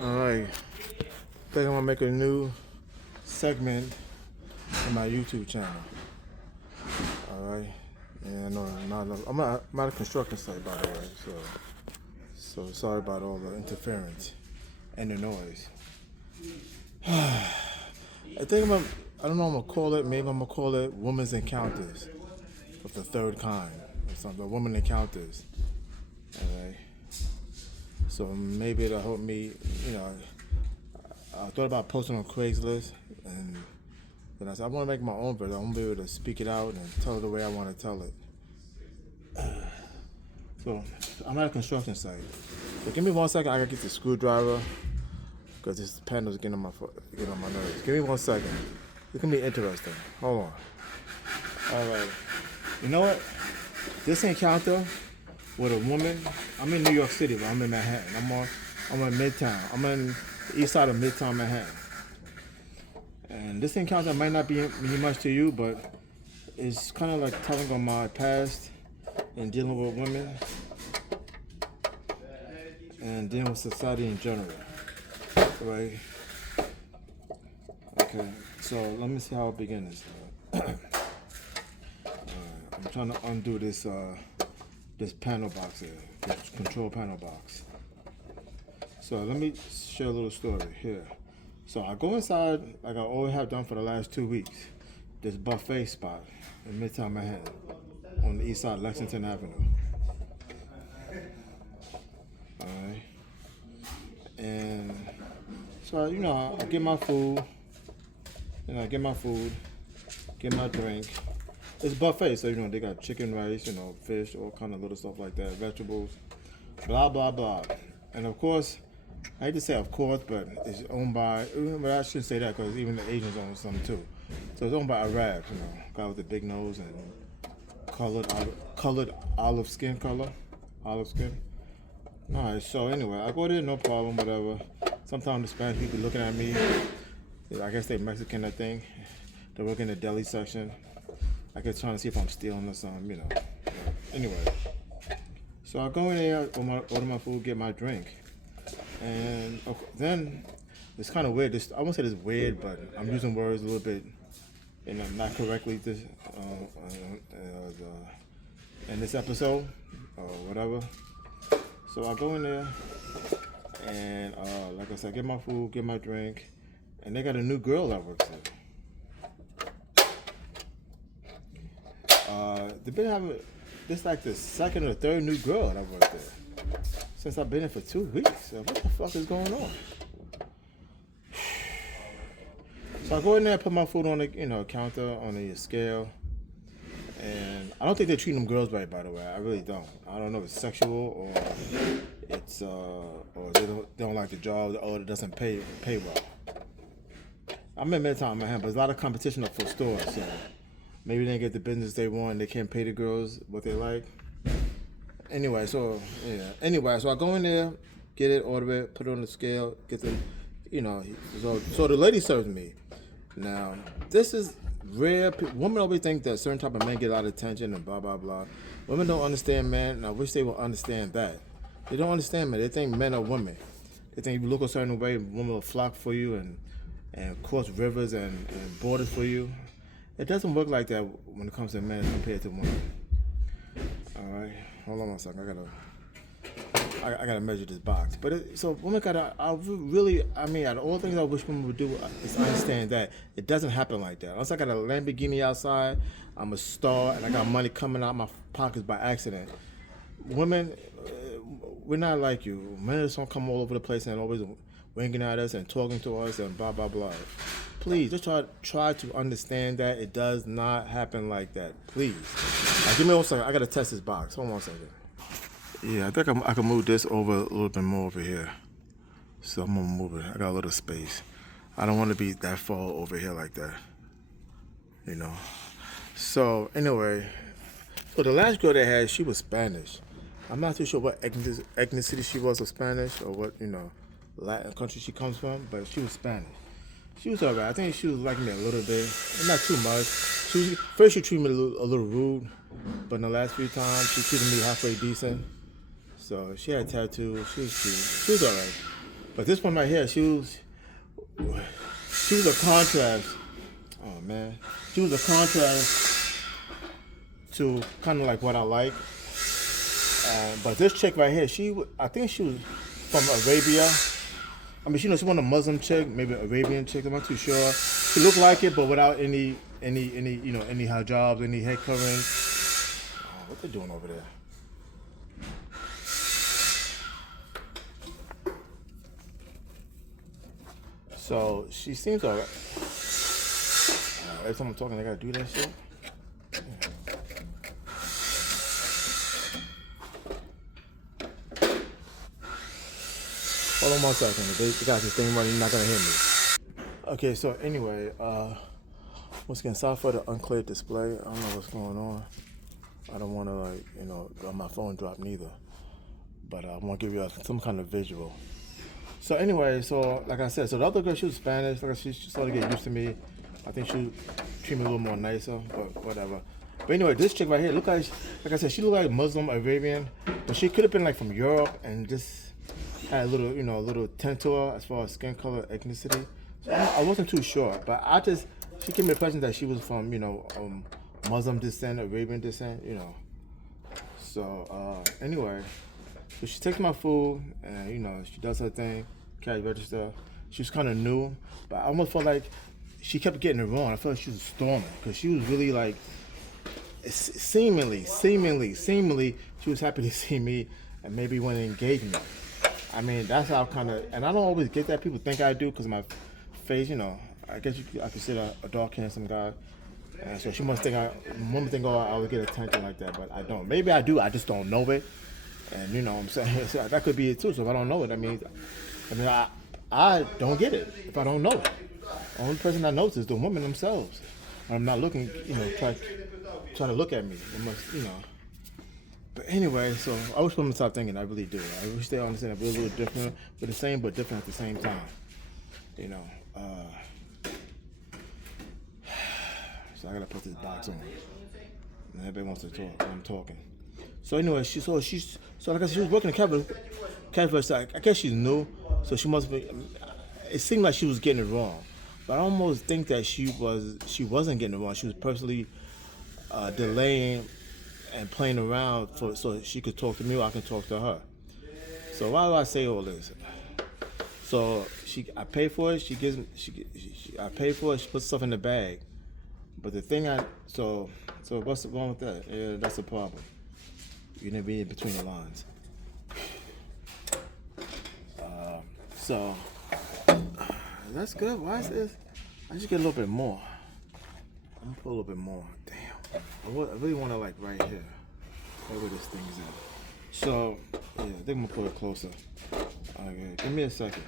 Alright, I think I'm gonna make a new segment in my YouTube channel. Alright, and I'm at a construction site, by the way, so sorry about all the interference and the noise. I think I don't know what I'm gonna call it. Maybe I'm gonna call it Women's Encounters of the Third Kind or something. Women Encounters. Alright. So maybe it'll help me, I thought about posting on Craigslist, and then I said I want to make my own version. I want to be able to speak it out and tell it the way I want to tell it. So I'm at a construction site. So give me 1 second. I gotta get the screwdriver because this panel's getting on my nerves. Give me 1 second. It's gonna be interesting. Hold on. All right. You know what? This encounter with a woman. I'm in New York City, but I'm in Manhattan. I'm in Midtown. I'm on the east side of Midtown Manhattan. And this encounter might not be much to you, but it's kind of like telling on my past and dealing with women and dealing with society in general. Right? Okay, so let me see how I begin this. I'm trying to undo this panel box here, this control panel box. So let me share a little story here. So I go inside, like I always have done for the last 2 weeks, this buffet spot in Midtown Manhattan on the east side of Lexington Avenue. Alright. And so, I get my food, get my drink. It's buffet, so, they got chicken, rice, fish, all kind of little stuff like that, vegetables, blah, blah, blah. And of course, I hate to say of course, but it's owned by, but I shouldn't say that because even the Asians own some too. So it's owned by Arabs, guy with the big nose and colored olive skin color. Alright, so anyway, I go there, no problem, whatever. Sometimes the Spanish people looking at me, I guess they're Mexican, I think. They work in the Deli section. I guess trying to see if I'm stealing or something, Anyway, so I go in there, order my food, get my drink. And then it's kind of weird. I won't say it's weird, but I'm using words a little bit, not correctly in this episode or whatever. So I go in there and, like I said, get my food, get my drink, and they got a new girl that works there. They've been having this like the second or third new girl that works there since I've been here for 2 weeks. So what the fuck is going on? So I go in there, put my food on the counter on the scale, and I don't think they're treating them girls right. By the way, I really don't. I don't know if it's sexual or it's or they don't like the job or it doesn't pay well. I'm in Midtown Manhattan, but there's a lot of competition up for stores, so maybe they didn't get the business they want. They can't pay the girls what they like. Anyway, so I go in there, get it, order it, put it on the scale, get the, so the lady serves me. Now, this is rare. Women always think that certain type of men get a lot of attention and blah, blah, blah. Women don't understand men, and I wish they would understand that. They don't understand men. They think men are women. They think if you look a certain way, women will flock for you and cross rivers and borders for you. It doesn't work like that when it comes to men compared to women. All right, hold on 1 second. I gotta measure this box. But so women gotta. Out of all things I wish women would do is understand that it doesn't happen like that. Unless I got a Lamborghini outside, I'm a star, and I got money coming out my pockets by accident. Women, we're not like you. Men just don't come all over the place and always winking at us and talking to us and blah blah blah. Please, just try to understand that it does not happen like that. Please. Give me 1 second. I gotta test this box. Hold on 1 second. Yeah, I think I can move this over a little bit more over here. So I'm gonna move it. I got a little space. I don't want to be that far over here like that. So anyway, so the last girl they had, she was Spanish. I'm not too sure what ethnicity she was of Spanish or what Latin country she comes from, but she was Spanish. She was alright. I think she was liking me a little bit, not too much. First she treated me a little rude, but in the last few times she treated me halfway decent. So she had a tattoo. She was cute. She was alright. But this one right here, she was a contrast. Oh man, she was a contrast to kind of like what I like. But this chick right here, I think she was from Arabia. I mean, she's one of Muslim chick, maybe Arabian chick. I'm not too sure. She looked like it, but without any any hijabs, any head coverings. Oh, what they doing over there? So she seems alright. Every time I'm talking, I gotta do that shit. Hold on 1 second. They got this thing running. You're not gonna hear me. Okay. So anyway, once again, sorry for the unclear display. I don't know what's going on. I don't want to let my phone drop neither. But I want to give you some kind of visual. So anyway, so like I said, so the other girl, she was Spanish. Like she started to get used to me. I think she treat me a little more nicer, but whatever. But anyway, this chick right here, look like I said, she looked like Muslim Arabian, but she could have been like from Europe and just had a little tint to her as far as skin color, ethnicity. So I wasn't too sure, but she gave me the impression that she was from Muslim descent, Arabian descent, So anyway. So she takes my food and she does her thing, cash register. She was kind of new, but I almost felt like she kept getting it wrong. I felt like she was storming because she was really like, seemingly, she was happy to see me and maybe want to engage me. I mean, that's how and I don't always get that. People think I do because of my face, I guess I consider a dark handsome guy. And so she must think women think, oh, I would get attention like that, but I don't. Maybe I do, I just don't know it. And you know what I'm saying? So that could be it too. So if I don't know it, I don't get it if I don't know it. The only person that knows is the women themselves. I'm not looking, try to look at me. They must, But anyway, so I wish women stop thinking. I really do. I wish they understand that we're a little different. We're the same, but different at the same time. So I gotta put this box on. And everybody wants to talk when I'm talking. So anyway, so like I said, she was working in cafe. So I guess she's new, so she must be. It seemed like she was getting it wrong, but I almost think that she wasn't getting it wrong. She was personally delaying and playing around so she could talk to me or I can talk to her. So why do I say all this? So I pay for it. I pay for it. She puts stuff in the bag, but the thing so what's wrong with that? Yeah, that's the problem. You didn't read in between the lines. So that's good. Why is this? I just get a little bit more. I'm gonna put a little bit more. Damn. I really want to like right here. Right where this thing is at. So yeah, I think I'm gonna put it closer. Okay, give me a second.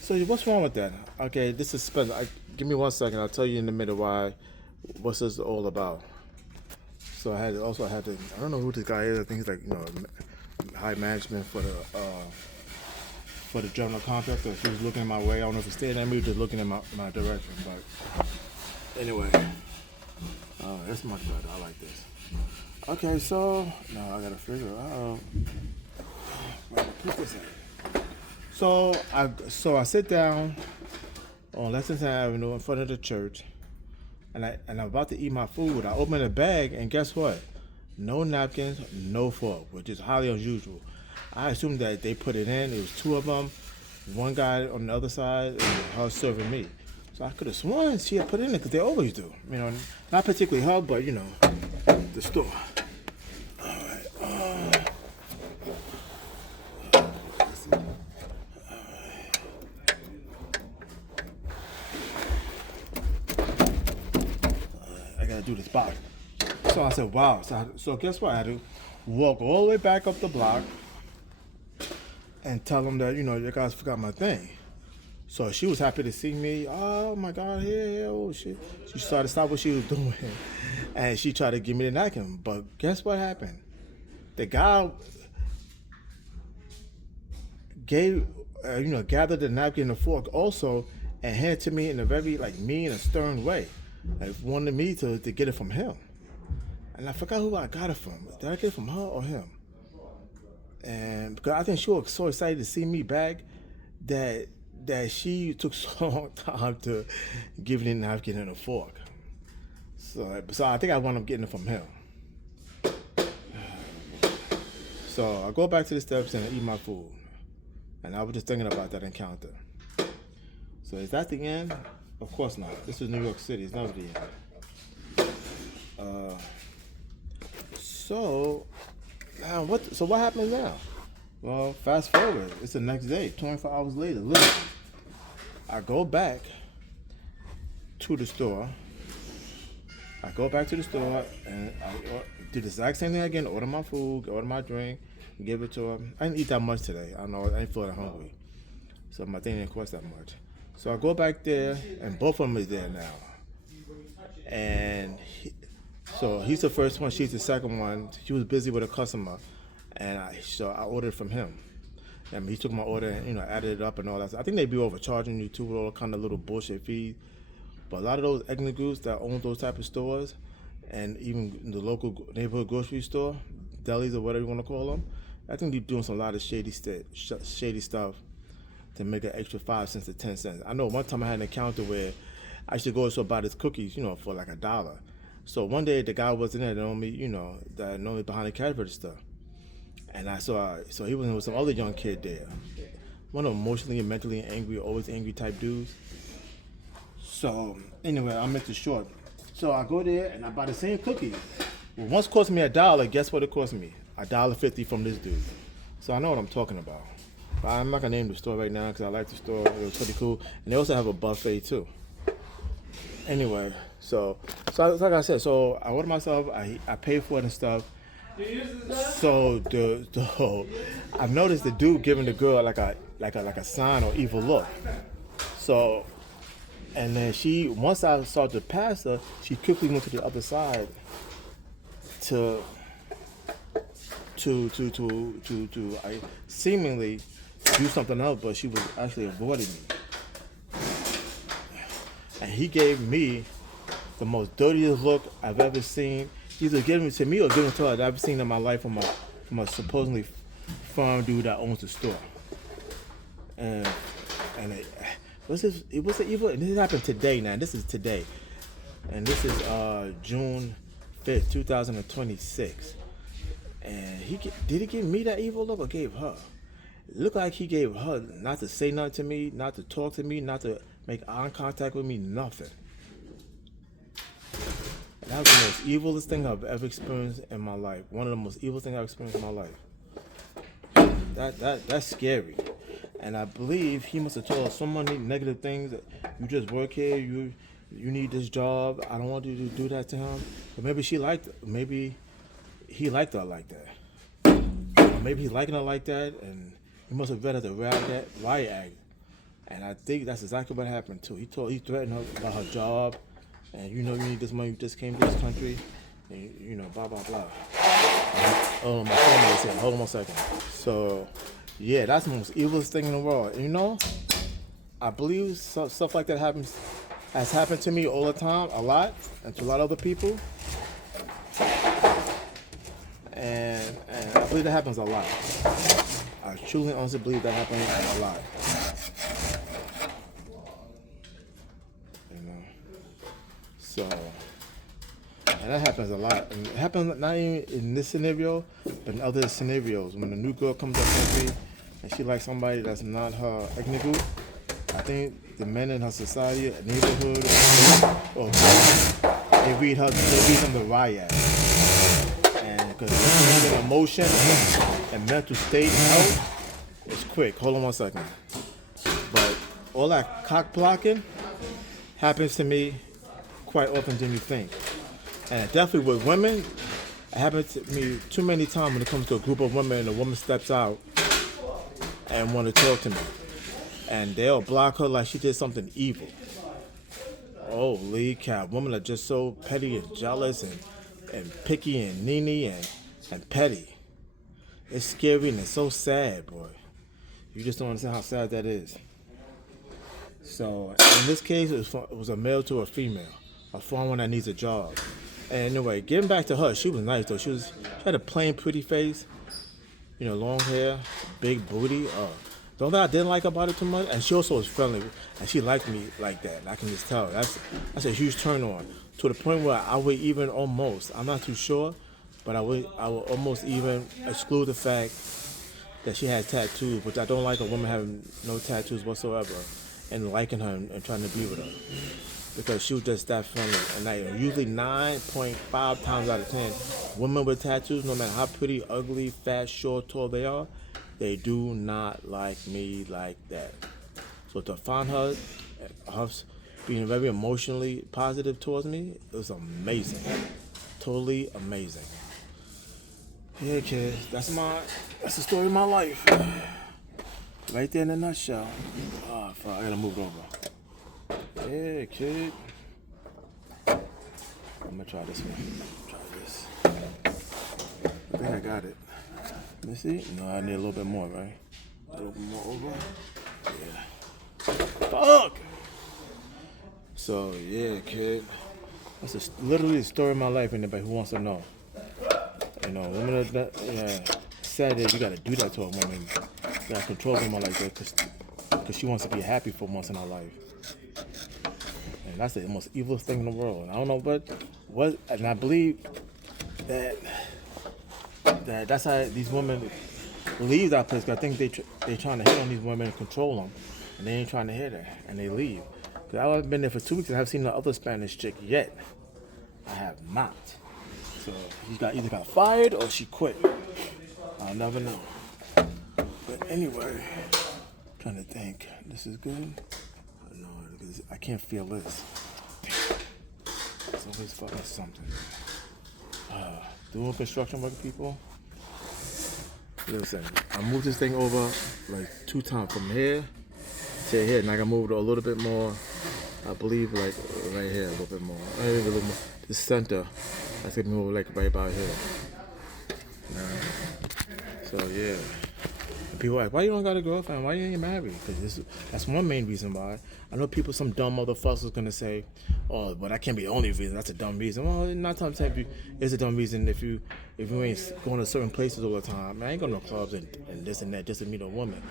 So what's wrong with that? Okay, this is special. Give me 1 second. I'll tell you in a minute what's this all about. So I had to, I don't know who this guy is. I think he's like, high management for the general contractor. If he was looking my way, I don't know if he's staring at me or just looking in my direction. But anyway, that's much better. I like this. Okay, so now I gotta figure out where to put this at. So I sit down on Lexington Avenue in front of the church. And I'm about to eat my food. I open the bag, and guess what? No napkins, no fork, which is highly unusual. I assumed that they put it in. It was two of them, one guy on the other side, and her serving me. So I could have sworn she had put it in because they always do. Not particularly her, but the store. All right. Do this box. So I said, wow. So guess what? I had to walk all the way back up the block and tell them that, you guys forgot my thing. So she was happy to see me. Oh my God, yeah, oh shit. She started to stop what she was doing. And she tried to give me the napkin. But guess what happened? The guy gathered the napkin and the fork also and handed it to me in a very mean and stern way. Like wanted me to get it from him. And I forgot who I got it from. Did I get it from her or him? And because I think she was so excited to see me back that she took so long time to give me a napkin and a fork. So I think I wound up getting it from him. So I go back to the steps and I eat my food. And I was just thinking about that encounter. So is that the end? Of course not. This is New York City. It's never the end. So what happens now? Well, fast forward. It's the next day, 24 hours later. Literally, I go back to the store. And I do the exact same thing again. Order my food, order my drink, give it to him. I didn't eat that much today. I know I didn't feel that hungry, so my thing didn't cost that much. So I go back there, and both of them is there now. And so he's the first one, she's the second one. She was busy with a customer, and I ordered from him. And he took my order and added it up and all that. I think they be overcharging you too with all kind of little bullshit fees. But a lot of those ethnic groups that own those type of stores, and even the local neighborhood grocery store, delis or whatever you want to call them, I think they're doing some lot of shady stuff to make an extra 5 cents to 10 cents. I know one time I had an encounter where I should go to buy this cookies, for like $1. So one day the guy wasn't there, that normally behind the cash register, and I saw he was with some other young kid there, one of them emotionally and mentally angry, always angry type dudes. So anyway, I make it short. So I go there and I buy the same cookies. Well, once cost me $1. Guess what it cost me? $1.50 from this dude. So I know what I'm talking about. But I'm not gonna name the store right now because I like the store. It was pretty cool, and they also have a buffet too. Anyway, so like I said, so I ordered myself. I pay for it and stuff. So I've noticed the dude giving the girl like a sign or evil look. So, and then once I started to pass her, she quickly went to the other side to seemingly do something else, but she was actually avoiding me. And he gave me the most dirtiest look I've ever seen. Either giving it to me or giving it to her that I've seen in my life from a supposedly firm dude that owns the store. And it was an evil. And this happened today. Now this is today, and this is June 5th, 2026. And did he give me that evil look or gave her? It looked like he gave her not to say nothing to me, not to talk to me, not to make eye contact with me, nothing. And that was the most evilest thing I've ever experienced in my life. One of the most evil things I've experienced in my life. That's scary. And I believe he must have told us so many negative things. That you just work here, you need this job. I don't want you to do that to him. But maybe he liked her like that. Or maybe he's liking her like that, and he must have read her the riot act. And I think that's exactly what happened too. He threatened her about her job, and you need this money. You just came to this country, and blah blah blah. Oh, my phone is saying, hold on 1 second. So, yeah, that's the most evilest thing in the world. And I believe stuff like that has happened to me all the time, a lot, and to a lot of other people. And I believe that happens a lot. I truly, honestly believe that happens a lot. So, and that happens a lot. And it happens not even in this scenario, but in other scenarios. When a new girl comes to the country and she likes somebody that's not her ethnic group, I think the men in her society, neighborhood, or they read them the riot. And because the emotion and mental state and health is quick. Hold on 1 second. But all that cock blocking happens to me quite often than you think. And definitely with women, it happens to me too many times when it comes to a group of women and a woman steps out and want to talk to me. And they'll block her like she did something evil. Holy cow. Women are just so petty and jealous and picky and needy and petty. It's scary and it's so sad, boy. You just don't understand how sad that is. So in this case, it was a male to a female. A foreign that needs a job. And anyway, getting back to her, she was nice though. She had a plain, pretty face, long hair, big booty. The only thing I didn't like about it too much, and she also was friendly, and she liked me like that. I can just tell. That's a huge turn on, to the point where I would even almost, I'm not too sure, but I would almost even exclude the fact that she has tattoos, which I don't like a woman having no tattoos whatsoever, and liking her and trying to be with her, because she was just that friendly. And like, usually 9.5 times out of 10, women with tattoos, no matter how pretty, ugly, fat, short, tall they are, they do not like me like that. So to find her being very emotionally positive towards me, it was amazing. Totally amazing. Yeah, kids, that's the story of my life. Right there in a nutshell. Ah, fuck, I gotta move it over. Yeah, kid. I'm gonna try this one. Try this. I think I got it. Let me see. No, I need a little bit more, right? A little bit more over. Yeah. Fuck! So, yeah, kid. That's literally the story of my life, anybody who wants to know. You know, women are that, sad that you gotta do that to a woman. You gotta control a woman like that because she wants to be happy for once in her life. And that's the most evil thing in the world. I don't know what, and I believe that's how these women leave that place. Cause I think they trying to hit on these women and control them, and they ain't trying to hear that, and they leave. Cause I've been there for 2 weeks and I haven't seen the other Spanish chick yet. I have not. So she either got fired or she quit. I'll never know. But anyway, I'm trying to think. This is good. No, because I can't feel this. It's always fucking something. Doing construction work, people. Listen, I moved this thing over like 2 times from here to here, and I can move it a little bit more. I believe like right here a little bit more. Maybe a little more. The center. That's gonna move like right about here. So yeah. And people are like, why you don't got a girlfriend? Why you ain't married? Because that's one main reason why. I know people, some dumb motherfuckers gonna say, oh, but that can't be the only reason. That's a dumb reason. Well, 9 times 10 it's a dumb reason if you ain't going to certain places all the time. Man, I ain't going to no clubs and this and that just to meet a woman.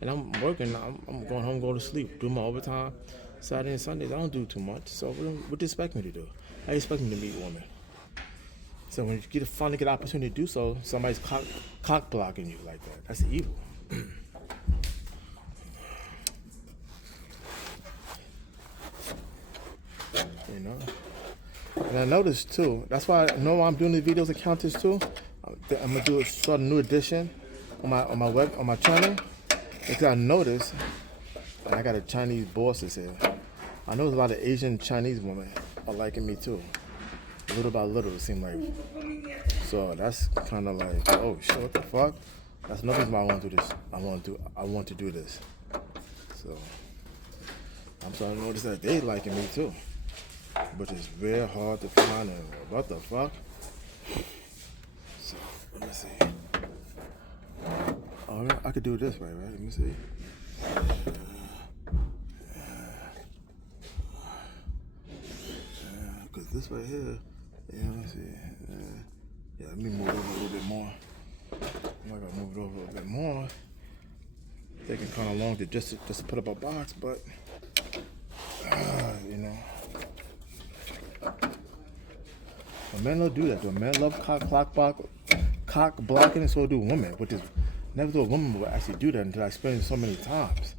And I'm working. I'm going home, going to sleep, do my overtime. Saturday and Sundays, I don't do too much. So what do you expect me to do? How you expect me to meet women? So when you finally get an opportunity to do so, somebody's cock blocking you like that. That's evil. You know? And I noticed too, that's why I know I'm doing these videos and counters too. I'm gonna start a new edition on my channel. Because I noticed, and I got a Chinese bosses here. I know there's a lot of Asian Chinese women are liking me too. Little by little, it seemed like. So that's kind of like, oh shit, what the fuck? That's another reason why I want to do this. I want to do this. So I'm starting to notice that they liking me too, but it's real hard to find. And what the fuck? So let me see. Oh, I could do this right? Let me see. Cause this right here. Yeah, let's see. Yeah, let me move it over a little bit more. I'm not gonna move it over a little bit more. Taking kind of long to just to put up a box, but you know, but men don't do that. Though. Men love cock blocking, and so do women. Which is never thought a woman would actually do that until I experienced it so many times.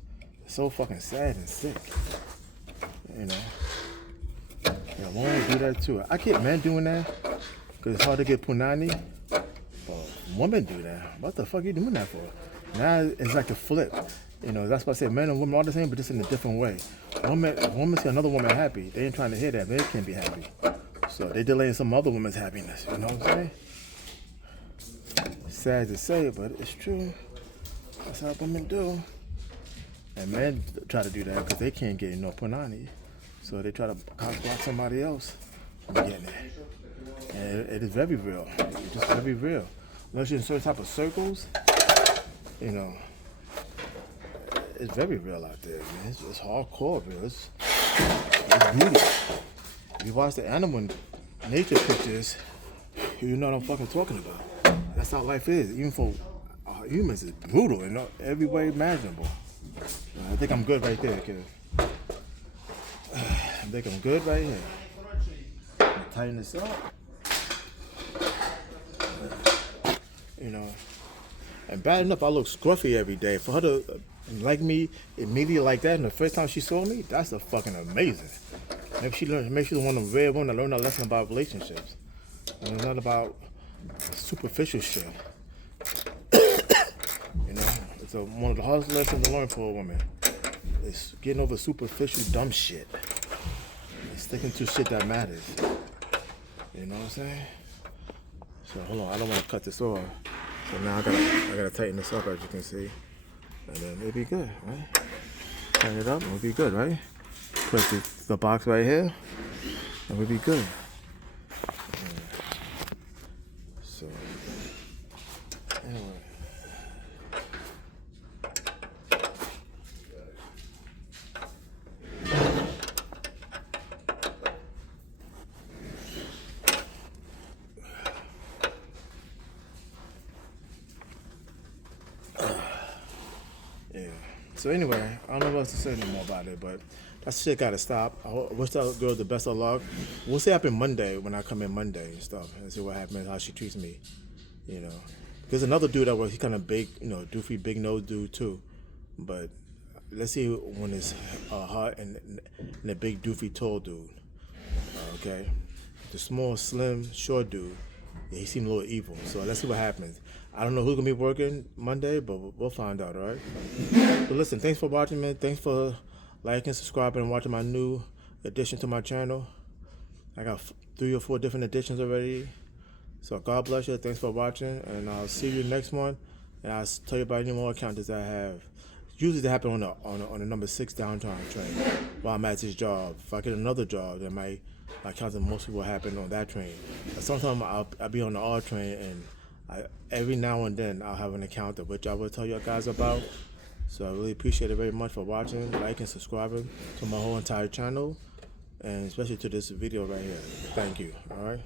It's so fucking sad and sick. You know. Yeah, women do that too. I get men doing that because it's hard to get punani, but women do that. What the fuck are you doing that for? Now it's like a flip. You know, that's why I say men and women are the same, but just in a different way. Women see another woman happy. They ain't trying to hear that. They can't be happy. So they delaying some other woman's happiness. You know what I'm saying? It's sad to say, but it's true. That's how women do. And men try to do that because they can't get no punani. So they try to cock block somebody else from getting it. And it is very real. It's just very real. Unless you're in certain type of circles, you know, it's very real out there, man. It's hardcore, real. It's brutal. If you watch the animal nature pictures, you know what I'm fucking talking about. That's how life is. Even for humans, it's brutal in every way imaginable. think I'm good right there, kid. I think I'm good right here. I'm gonna tighten this up. You know, and bad enough I look scruffy every day. For her to like me immediately like that, and the first time she saw me, that's a fucking amazing. Maybe she learned. Maybe she's one of the rare women that learned a lesson about relationships, and it's not about superficial shit. You know, it's one of the hardest lessons to learn for a woman. It's getting over superficial dumb shit. It's sticking to shit that matters. You know what I'm saying? So hold on, I don't want to cut this off. So now I gotta tighten this up, as you can see, and then it'll be good, right? Tighten it up, it'll be good, right? Put the box right here, and we'll be good. So anyway. Yeah. So anyway, I don't know what else to say no more about it, but that shit gotta stop. I wish that girl the best of luck. We'll see happen Monday when I come in Monday and stuff, and see what happens, how she treats me. You know, there's another dude that was he kind of big, you know, doofy, big nose dude too, but let's see when it's hot and the big doofy tall dude. Okay, the small, slim, short dude. Yeah, he seemed a little evil. So let's see what happens. I don't know who's gonna be working Monday, but we'll find out, all right? So listen, thanks for watching, man. Thanks for liking, subscribing, and watching my new addition to my channel. I got 3 or 4 different editions already. So God bless you. Thanks for watching, and I'll see you next one. And I'll tell you about any more encounters I have. Usually they happen on the number 6 downtown train while I'm at this job. If I get another job, then my encounter mostly will happen on that train. But sometimes I'll be on the R train, and every now and then I'll have an encounter, which I will tell you guys about. So I really appreciate it very much for watching, liking, subscribing to my whole entire channel, and especially to this video right here. Thank you. All right.